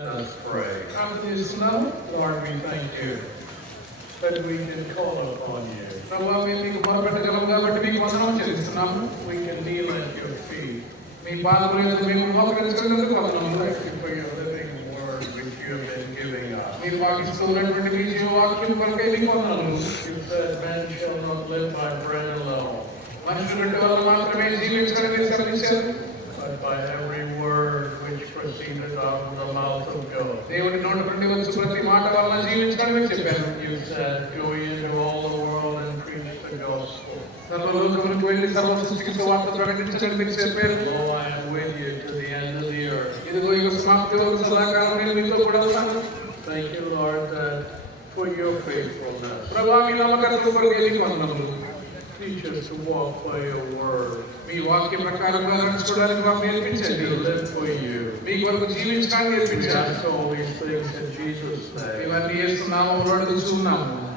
Let us pray. Lord, we thank you that we can call upon you. We can kneel at your feet. Thank you for your living word which you have been giving us. You said man shall not live by bread alone, but by every word which proceeded out of the mouth of God. You said, go into all the world and preach the gospel. Lo, I am with you to the end of the earth. Thank you, Lord, for your faithfulness. Teach us to walk by your word. To live for you. We ask all these things in Jesus' name.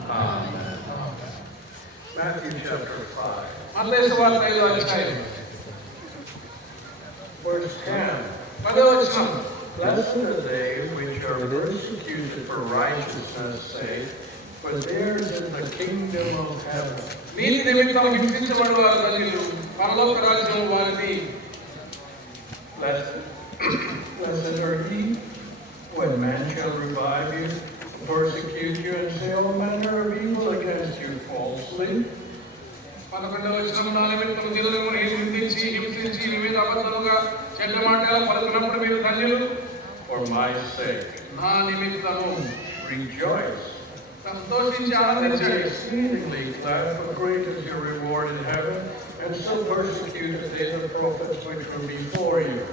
Amen. Matthew chapter 5. Verse 10. Blessed are they which are persecuted for righteousness' sake, for theirs is the kingdom of heaven. Blessed are ye when men shall revive you, persecute you, and say all manner of evil against you falsely. For my sake. Rejoice. Exceedingly glad, for great is your reward in heaven, and so persecuted they the prophets which were before you.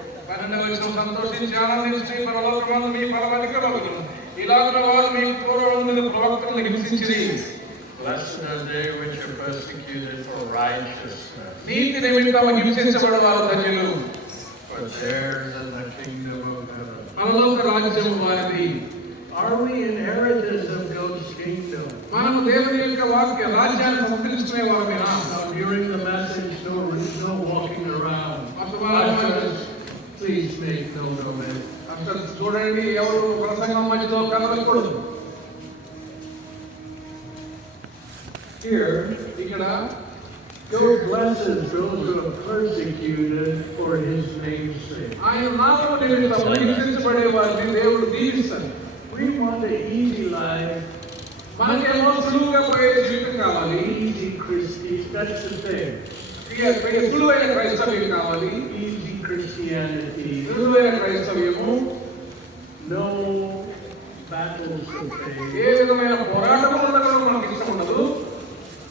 Blessed are they which are persecuted for righteousness, for theirs is the kingdom of heaven. Are we inheritors of God's kingdom? Now, during the message, no walking around. Ushers, please make no comment. Here, God blesses those who are persecuted for his name's sake. We want an easy life. Easy Christians, that's the thing. Easy Christianity. No battles to face.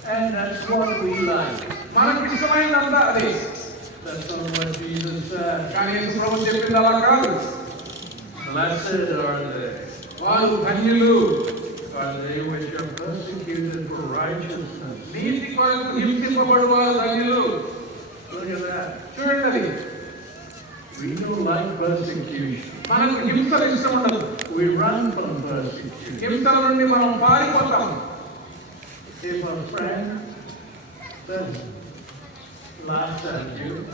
And that's what we like. That's not what Jesus said. Blessed are they. Are they which are persecuted for righteousness? Look at that. We don't like persecution. We run from persecution. If a friend says, laughs at you,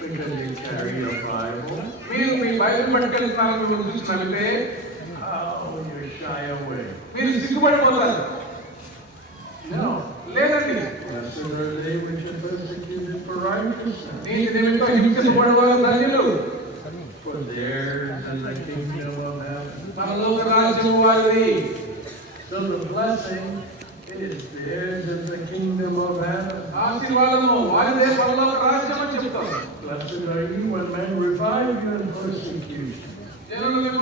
because you carry a Bible, oh, you shy away. No. Blessed are they which are persecuted for righteousness, for theirs is the kingdom of heaven. So the blessing is theirs is the kingdom of heaven. Blessed are you when men revive you and persecute you.